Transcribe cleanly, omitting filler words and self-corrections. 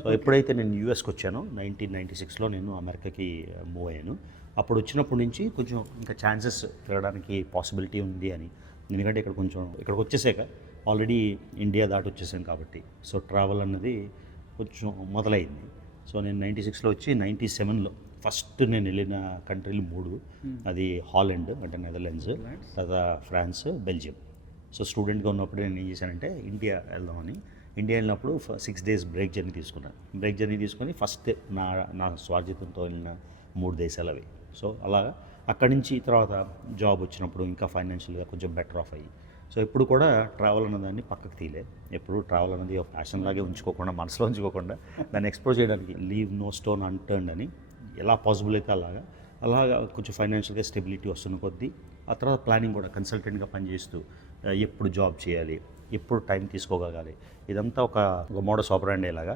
So ఎప్పుడైతే నేను యూఎస్కి వచ్చానో 1996లో నేను అమెరికాకి మూవ్ అయ్యాను. అప్పుడు వచ్చినప్పటి నుంచి కొంచెం ఇంకా ఛాన్సెస్ తిరగడానికి పాసిబిలిటీ ఉంది అని. ఎందుకంటే ఇక్కడికి వచ్చేసాక ఆల్రెడీ ఇండియా దాటి వచ్చేసాను కాబట్టి సో ట్రావెల్ అన్నది కొంచెం మొదలైంది. సో నేను 96లో వచ్చి 97లో ఫస్ట్ నేను వెళ్ళిన కంట్రీలు 3. అది హాలండ్ అంటే నెదర్లాండ్స్, తర్వాత ఫ్రాన్స్, బెల్జియం. సో స్టూడెంట్గా ఉన్నప్పుడు నేను ఏం చేశానంటే ఇండియా వెళ్దామని. ఇండియా వెళ్ళినప్పుడు 6 డేస్ బ్రేక్ జర్నీ తీసుకున్నాను. బ్రేక్ జర్నీ తీసుకొని ఫస్ట్ నా స్వార్జితంతో వెళ్ళిన 3 దేశాలు అవి. సో అలాగా అక్కడి నుంచి తర్వాత జాబ్ వచ్చినప్పుడు ఇంకా ఫైనాన్షియల్గా కొంచెం బెటర్ ఆఫ్ అయ్యి సో ఎప్పుడు కూడా ట్రావెల్ అన్నదాన్ని పక్కకు తీయలేదు. ఎప్పుడు ట్రావెల్ అనేది ఒక ప్యాషన్ లాగే ఉంచుకోకుండా, మనసులో ఉంచుకోకుండా దాన్ని ఎక్స్ప్లోర్ చేయడానికి లీవ్ నో స్టోన్ అన్టర్న్డ్ అని ఎలా పాసిబుల్ అయితే అలాగా కొంచెం ఫైనాన్షియల్గా స్టెబిలిటీ వస్తున్న కొద్దీ ఆ తర్వాత ప్లానింగ్ కూడా కన్సల్టెంట్గా పనిచేస్తూ ఎప్పుడు జాబ్ చేయాలి, ఎప్పుడు టైం తీసుకోగలగాలి, ఇదంతా ఒక మోడస్ ఆపరాండి లాగా